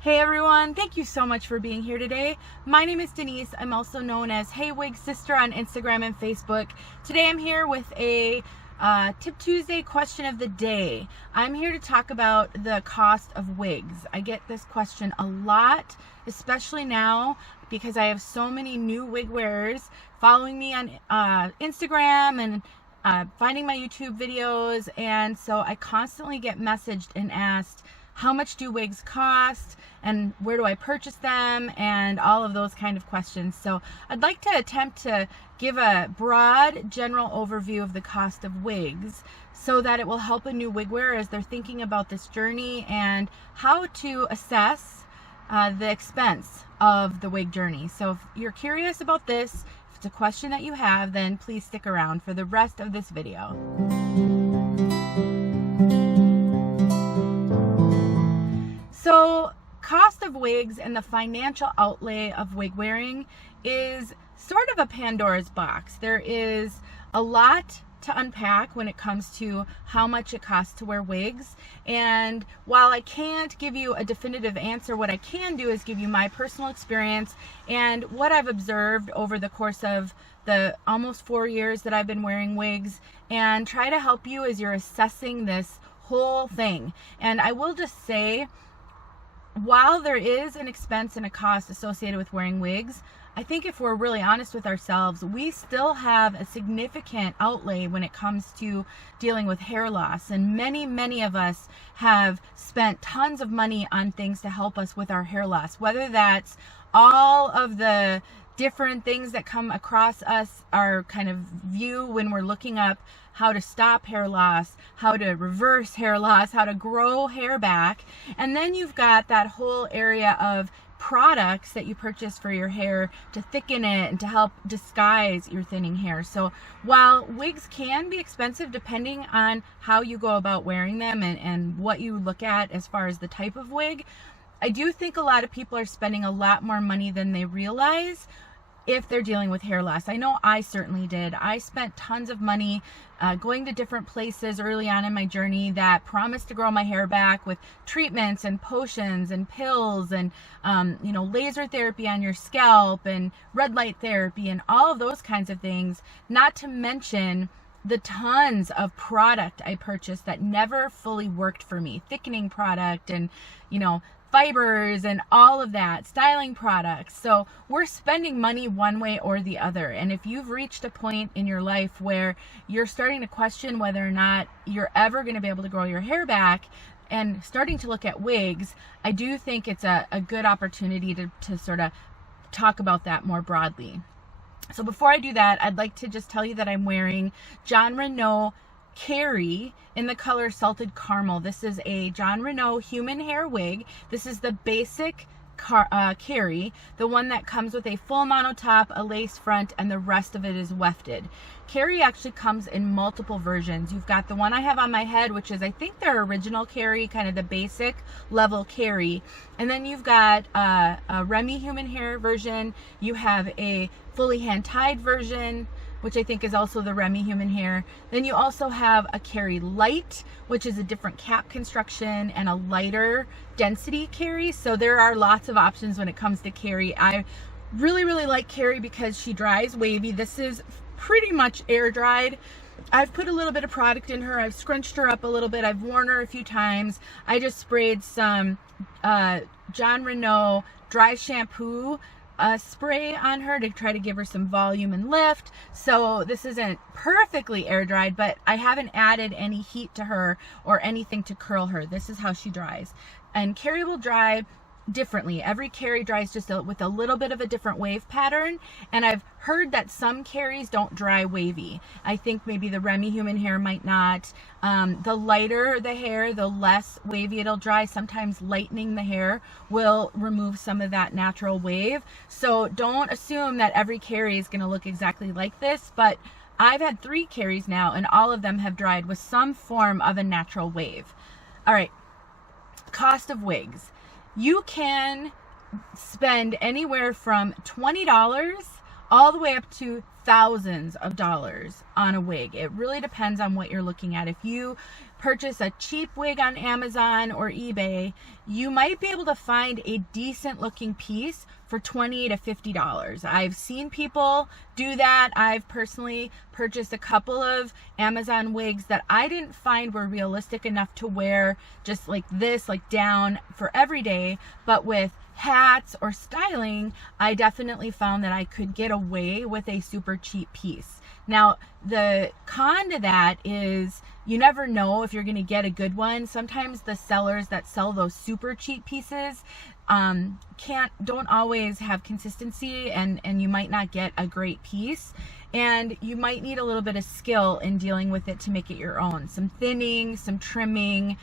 Hey everyone, thank you so much for being here today. My name is Denise. I'm also known as heywigsister on Instagram and Facebook. Today I'm here with a Tip Tuesday question of the day. I'm here to talk about the cost of wigs. I get this question a lot, especially now because I have so many new wig wearers following me on Instagram and finding my YouTube videos, and so I constantly get messaged and asked, how much do wigs cost and where do I purchase them, and all of those kind of questions. So I'd like to attempt to give a broad general overview of the cost of wigs so that it will help a new wig wearer as they're thinking about this journey and how to assess the expense of the wig journey. So if you're curious about this, if it's a question that you have, then please stick around for the rest of this video. So, cost of wigs and the financial outlay of wig wearing is sort of a Pandora's box. There is a lot to unpack when it comes to how much it costs to wear wigs. And while I can't give you a definitive answer, what I can do is give you my personal experience and what I've observed over the course of the almost 4 years that I've been wearing wigs, and try to help you as you're assessing this whole thing. And I will just say, while there is an expense and a cost associated with wearing wigs, I think if we're really honest with ourselves, we still have a significant outlay when it comes to dealing with hair loss. And many of us have spent tons of money on things to help us with our hair loss, whether that's all of the different things that come across us, our kind of view when we're looking up how to stop hair loss, how to reverse hair loss, how to grow hair back. And then you've got that whole area of products that you purchase for your hair to thicken it and to help disguise your thinning hair. So while wigs can be expensive depending on how you go about wearing them and what you look at as far as the type of wig, I do think a lot of people are spending a lot more money than they realize if they're dealing with hair loss. I know I certainly did. I spent tons of money going to different places early on in my journey that promised to grow my hair back with treatments and potions and pills and laser therapy on your scalp and red light therapy and all of those kinds of things, not to mention the tons of product I purchased that never fully worked for me. Thickening product and fibers and all of that, styling products. So we're spending money one way or the other. And if you've reached a point in your life where you're starting to question whether or not you're ever going to be able to grow your hair back and starting to look at wigs, I do think it's a good opportunity to sort of talk about that more broadly. So before I do that, I'd like to just tell you that I'm wearing Jon Renau Carry in the color Salted Caramel. This is a Jon Renau human hair wig. This is the basic Carry, the one that comes with a full monotop, a lace front, and the rest of it is wefted. Carry actually comes in multiple versions. You've got the one I have on my head, which is, I think, their original Carry, kind of the basic level Carry. And then you've got a Remy human hair version. You have a fully hand-tied version, which I think is also the Remy human hair. Then you also have a Carry Light, which is a different cap construction and a lighter density Carry. So there are lots of options when it comes to Carry. I really like Carry because she dries wavy. This is pretty much air dried. I've put a little bit of product in her. I've scrunched her up a little bit. I've worn her a few times. I just sprayed some Jon Renau dry shampoo spray on her to try to give her some volume and lift. So this isn't perfectly air dried, but I haven't added any heat to her or anything to curl her. This is how she dries. And Carry will dry differently. Every Carry dries just with a little bit of a different wave pattern, and I've heard that some Carries don't dry wavy. I think maybe the Remy human hair might not. The lighter the hair, the less wavy it'll dry. Sometimes lightening the hair will remove some of that natural wave. So don't assume that every Carry is going to look exactly like this, but I've had 3 Carries now, and all of them have dried with some form of a natural wave. All right, cost of wigs. You can spend anywhere from $20 all the way up to thousands of dollars on a wig. It really depends on what you're looking at. If you purchase a cheap wig on Amazon or eBay, you might be able to find a decent looking piece for $20 to $50. I've seen people do that. I've personally purchased a couple of Amazon wigs that I didn't find were realistic enough to wear just like this, like down for every day, but with hats or styling, I definitely found that I could get away with a super cheap piece. Now, the con to that is you never know if you're going to get a good one. Sometimes the sellers that sell those super cheap pieces don't always have consistency, and you might not get a great piece, and you might need a little bit of skill in dealing with it to make it your own. Some thinning, some trimming,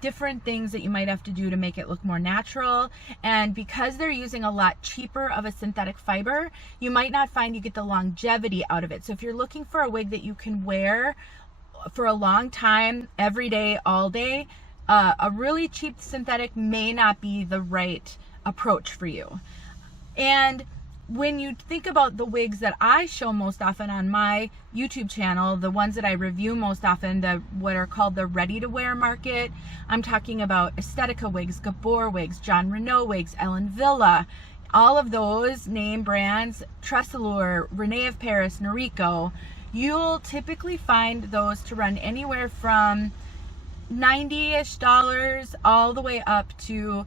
different things that you might have to do to make it look more natural. And because they're using a lot cheaper of a synthetic fiber, you might not find you get the longevity out of it. So if you're looking for a wig that you can wear for a long time, every day, all day, a really cheap synthetic may not be the right approach for you. And when you think about the wigs that I show most often on my YouTube channel, the ones that I review most often, what are called the ready-to-wear market, I'm talking about Estetica wigs, Gabor wigs, John Renault wigs, Ellen Villa, all of those name brands, Tressalure, Rene of Paris, Noriko, you'll typically find those to run anywhere from $90-ish all the way up to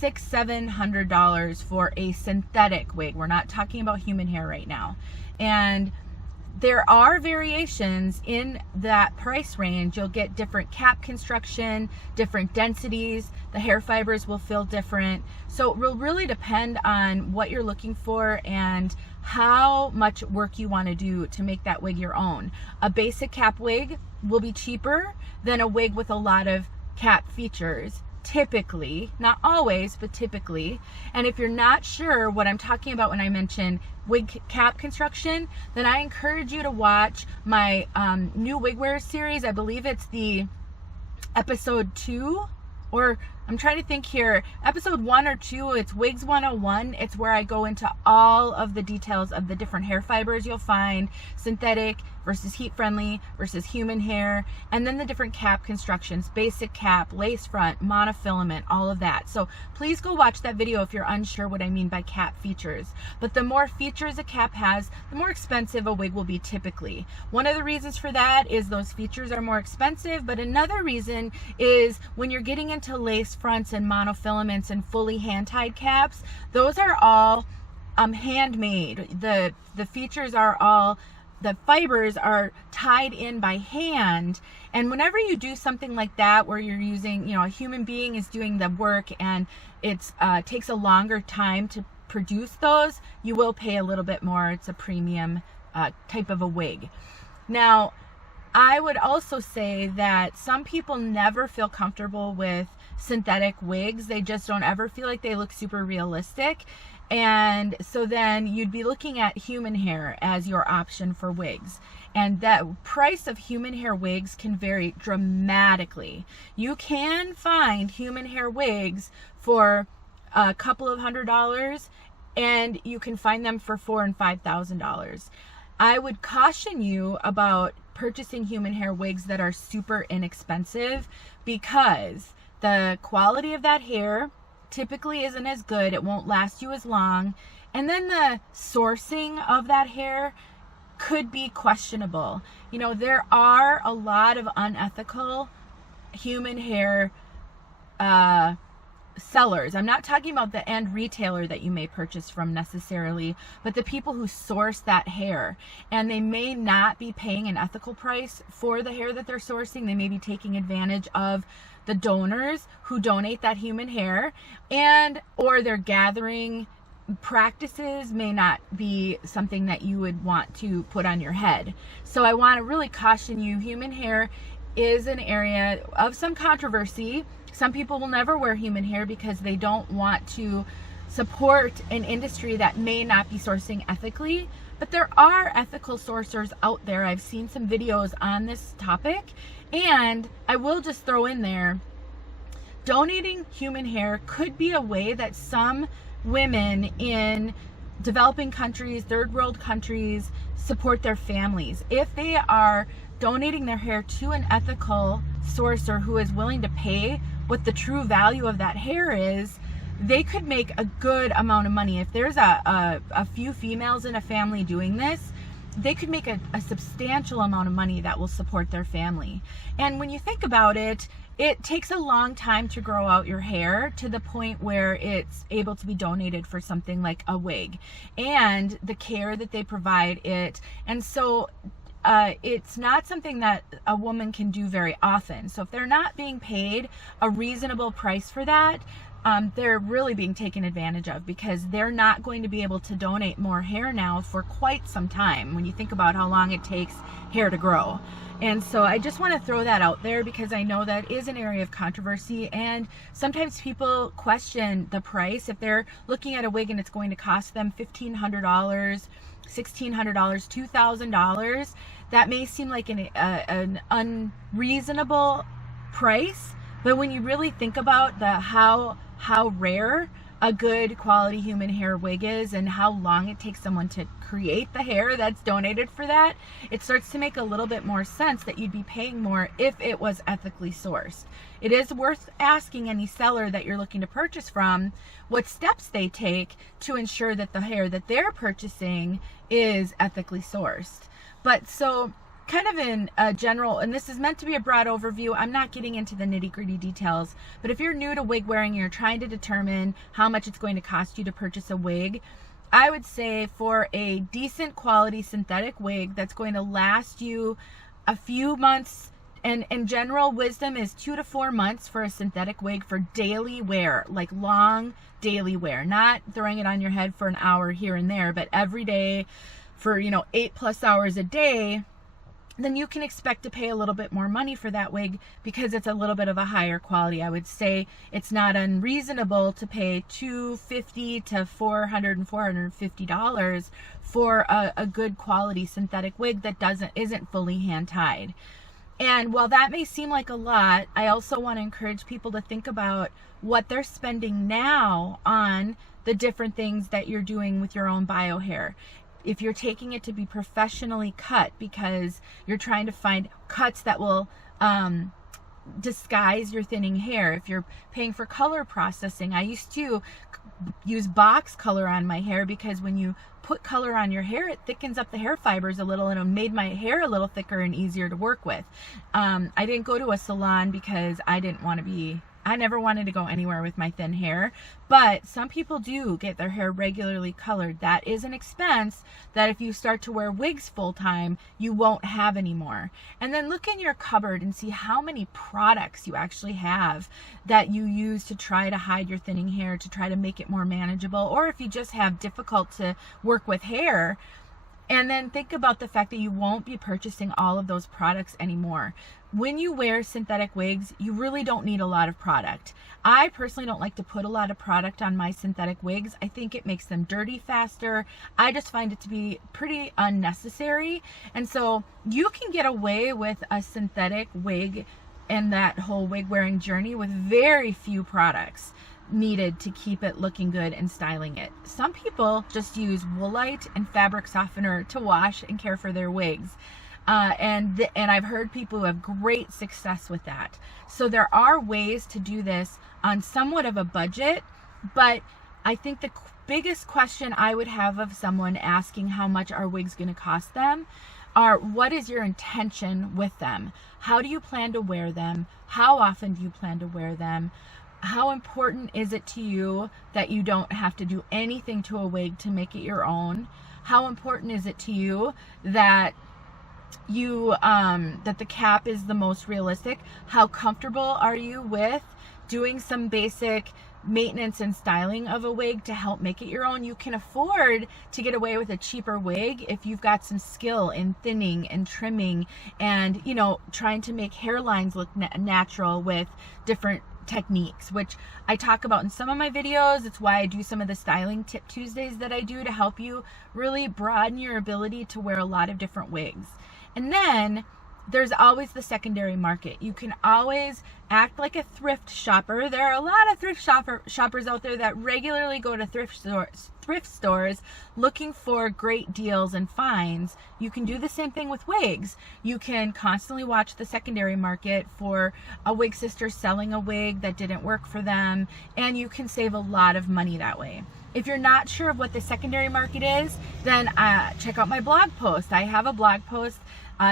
$600-700 for a synthetic wig. We're not talking about human hair right now. And there are variations in that price range. You'll get different cap construction, different densities. The hair fibers will feel different. So it will really depend on what you're looking for and how much work you want to do to make that wig your own. A basic cap wig will be cheaper than a wig with a lot of cap features. Typically, not always, but typically. And if you're not sure what I'm talking about when I mention wig cap construction, then I encourage you to watch my new wigwear series. I believe it's the episode 2, or I'm trying to think here, episode 1 or 2, it's Wigs 101. It's where I go into all of the details of the different hair fibers you'll find, synthetic versus heat friendly versus human hair, and then the different cap constructions, basic cap, lace front, monofilament, all of that. So please go watch that video if you're unsure what I mean by cap features. But the more features a cap has, the more expensive a wig will be typically. One of the reasons for that is those features are more expensive, but another reason is when you're getting into lace fronts and monofilaments and fully hand-tied caps, those are all handmade. The features are all, the fibers are tied in by hand. And whenever you do something like that, where you're using, a human being is doing the work and it's takes a longer time to produce those, you will pay a little bit more. It's a premium type of a wig. Now, I would also say that some people never feel comfortable with synthetic wigs. They just don't ever feel like they look super realistic. And so then you'd be looking at human hair as your option for wigs. And that price of human hair wigs can vary dramatically. You can find human hair wigs for a couple of $100, and you can find them for $4,000 and $5,000. I would caution you about purchasing human hair wigs that are super inexpensive, because the quality of that hair typically isn't as good. It won't last you as long. And then the sourcing of that hair could be questionable. There are a lot of unethical human hair sellers. I'm not talking about the end retailer that you may purchase from necessarily, but the people who source that hair. And they may not be paying an ethical price for the hair that they're sourcing. They may be taking advantage of the donors who donate that human hair, or their gathering practices may not be something that you would want to put on your head. So I want to really caution you, human hair is an area of some controversy. Some people will never wear human hair because they don't want to support an industry that may not be sourcing ethically. But there are ethical sourcers out there. I've seen some videos on this topic. And I will just throw in there, donating human hair could be a way that some women in developing countries, third world countries, support their families. If they are donating their hair to an ethical sourcer who is willing to pay what the true value of that hair is, they could make a good amount of money. If there's a few females in a family doing this, they could make a substantial amount of money that will support their family. And when you think about it, it takes a long time to grow out your hair to the point where it's able to be donated for something like a wig, and the care that they provide it. And so it's not something that a woman can do very often. So if they're not being paid a reasonable price for that, they're really being taken advantage of, because they're not going to be able to donate more hair now for quite some time when you think about how long it takes hair to grow. And so I just want to throw that out there, because I know that is an area of controversy, and sometimes people question the price. If they're looking at a wig and it's going to cost them $1,500, $1,600, $2,000, that may seem like an unreasonable price. But when you really think about how rare a good quality human hair wig is, and how long it takes someone to create the hair that's donated for that, it starts to make a little bit more sense that you'd be paying more if it was ethically sourced. It is worth asking any seller that you're looking to purchase from what steps they take to ensure that the hair that they're purchasing is ethically sourced. But so, kind of in a general, and this is meant to be a broad overview, I'm not getting into the nitty-gritty details, but if you're new to wig wearing and you're trying to determine how much it's going to cost you to purchase a wig, I would say for a decent quality synthetic wig that's going to last you a few months, and in general wisdom is 2 to 4 months for a synthetic wig for daily wear, like long daily wear, not throwing it on your head for an hour here and there, but every day for 8+ hours a day, then you can expect to pay a little bit more money for that wig, because it's a little bit of a higher quality. I would say it's not unreasonable to pay $250 to $400 and $450 for a good quality synthetic wig that isn't fully hand tied. And while that may seem like a lot, I also want to encourage people to think about what they're spending now on the different things that you're doing with your own bio hair. If you're taking it to be professionally cut because you're trying to find cuts that will disguise your thinning hair, if you're paying for color processing, I used to use box color on my hair, because when you put color on your hair, it thickens up the hair fibers a little, and it made my hair a little thicker and easier to work with. I didn't go to a salon because I never wanted to go anywhere with my thin hair, but some people do get their hair regularly colored. That is an expense that if you start to wear wigs full time, you won't have anymore. And then look in your cupboard and see how many products you actually have that you use to try to hide your thinning hair, to try to make it more manageable, or if you just have difficult to work with hair. And then think about the fact that you won't be purchasing all of those products anymore. When you wear synthetic wigs, you really don't need a lot of product. I personally don't like to put a lot of product on my synthetic wigs. I think it makes them dirty faster. I just find it to be pretty unnecessary. And so you can get away with a synthetic wig and that whole wig wearing journey with very few products needed to keep it looking good and styling it. Some people just use woolite and fabric softener to wash and care for their wigs. And I've heard people who have great success with that. So there are ways to do this on somewhat of a budget, but I think the biggest question I would have of someone asking how much are wigs going to cost them are, what is your intention with them? How do you plan to wear them? How often do you plan to wear them? How important is it to you that you don't have to do anything to a wig to make it your own? How important is it to you that that the cap is the most realistic? How comfortable are you with doing some basic maintenance and styling of a wig to help make it your own? You can afford to get away with a cheaper wig if you've got some skill in thinning and trimming and, trying to make hairlines look natural with different techniques, which I talk about in some of my videos. It's why I do some of the styling tip Tuesdays that I do to help you really broaden your ability to wear a lot of different wigs. And then there's always the secondary market. You can always act like a thrift shopper. There are a lot of thrift shoppers out there that regularly go to thrift stores looking for great deals and finds. You can do the same thing with wigs. You can constantly watch the secondary market for a wig sister selling a wig that didn't work for them, and you can save a lot of money that way. If you're not sure of what the secondary market is, then check out my blog post. I have a blog post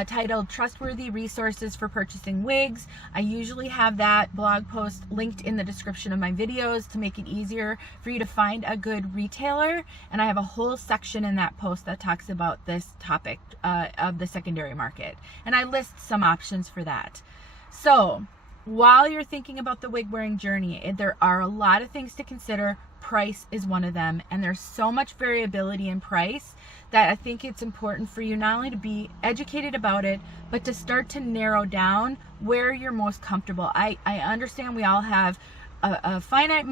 titled Trustworthy Resources for Purchasing Wigs. I usually have that blog post linked in the description of my videos to make it easier for you to find a good retailer. And I have a whole section in that post that talks about this topic of the secondary market. And I list some options for that. So while you're thinking about the wig wearing journey, there are a lot of things to consider. Price is one of them, and there's so much variability in price that I think it's important for you not only to be educated about it, but to start to narrow down where you're most comfortable. I understand we all have a finite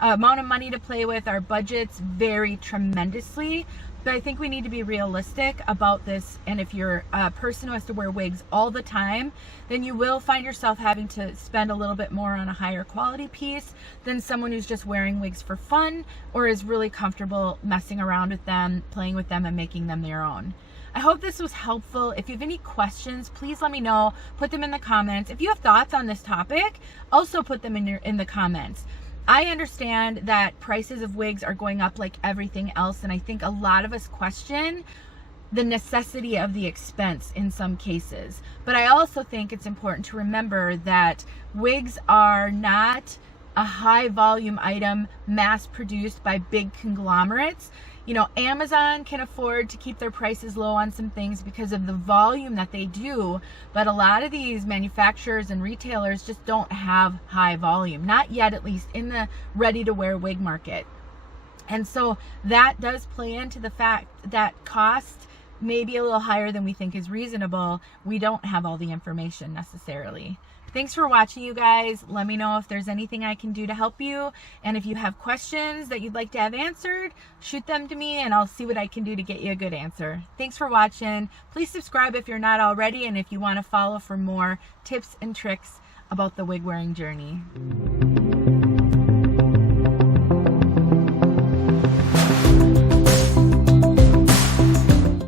amount of money to play with. Our budgets vary tremendously, but I think we need to be realistic about this. And if you're a person who has to wear wigs all the time, then you will find yourself having to spend a little bit more on a higher quality piece than someone who's just wearing wigs for fun or is really comfortable messing around with them, playing with them, and making them their own. I hope this was helpful. If you have any questions, please let me know. Put them in the comments. If you have thoughts on this topic, also put them in the comments. I understand that prices of wigs are going up like everything else, and I think a lot of us question the necessity of the expense in some cases. But I also think it's important to remember that wigs are not a high volume item mass produced by big conglomerates. You know, Amazon can afford to keep their prices low on some things because of the volume that they do, but a lot of these manufacturers and retailers just don't have high volume, not yet, at least in the ready-to-wear wig market. And so that does play into the fact that cost may be a little higher than we think is reasonable. We don't have all the information necessarily. Thanks for watching, you guys. Let me know if there's anything I can do to help you. And if you have questions that you'd like to have answered, shoot them to me and I'll see what I can do to get you a good answer. Thanks for watching. Please subscribe if you're not already, and if you want to follow for more tips and tricks about the wig wearing journey.